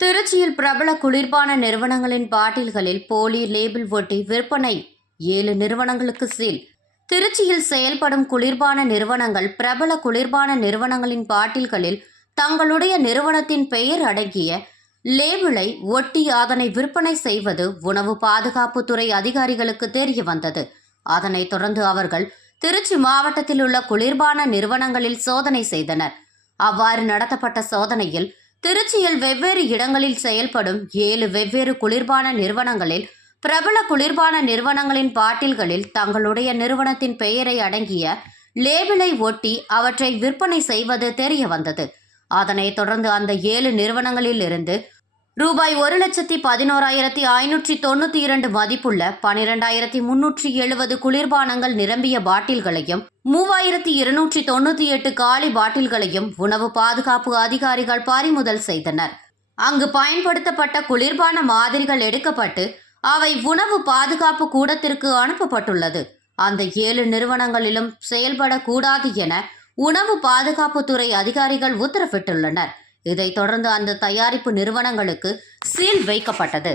திருச்சியில் பிரபல குளிர்பான நிறுவனங்களின் பாட்டில்களில் போலி லேபிள் ஒட்டி விற்பனை. ஏழு நிறுவனங்களுக்கு சீல். திருச்சியில் செயல்படும் குளிர்பான நிறுவனங்கள் பிரபல குளிர்பான நிறுவனங்களின் பாட்டில்களில் தங்களுடைய நிறுவனத்தின் பெயர் அடங்கிய லேபிளை ஒட்டி அதனை விற்பனை செய்வது உணவு பாதுகாப்புத்துறை அதிகாரிகளுக்கு தெரிய வந்தது. அதனைத் தொடர்ந்து அவர்கள் திருச்சி மாவட்டத்தில் உள்ள குளிர்பான நிறுவனங்களில் சோதனை செய்தனர். அவ்வாறு நடத்தப்பட்ட சோதனையில் திருச்சியில் வெவ்வேறு இடங்களில் செயல்படும் ஏழு வெவ்வேறு குளிர்பான நிறுவனங்களில் பிரபல குளிர்பான நிறுவனங்களின் பாட்டில்களில் தங்களுடைய நிறுவனத்தின் பெயரை அடங்கிய லேபிளை ஒட்டி அவற்றை விற்பனை செய்வது தெரிய வந்தது. அதனைத் தொடர்ந்து அந்த ஏழு நிறுவனங்களில் இருந்து ரூபாய் ஒரு லட்சத்தி பதினோராயிரத்தி ஐநூற்றி தொண்ணூற்றி இரண்டு மதிப்புள்ள பனிரெண்டாயிரத்தி முன்னூற்றி எழுபது குளிர்பானங்கள் நிரம்பிய பாட்டில்களையும் மூவாயிரத்தி இருநூற்றி தொண்ணூற்றி எட்டு காலி பாட்டில்களையும் உணவு பாதுகாப்பு அதிகாரிகள் பறிமுதல் செய்தனர். அங்கு பயன்படுத்தப்பட்ட குளிர்பான மாதிரிகள் எடுக்கப்பட்டு அவை உணவு பாதுகாப்பு கூடத்திற்கு அனுப்பப்பட்டுள்ளது. அந்த ஏழு நிறுவனங்களிலும் செயல்படக்கூடாது என உணவு பாதுகாப்புத்துறை அதிகாரிகள் உத்தரவிட்டுள்ளனர். இதைத் தொடர்ந்து அந்த தயாரிப்பு நிறுவனங்களுக்கு சீல் வைக்கப்பட்டது.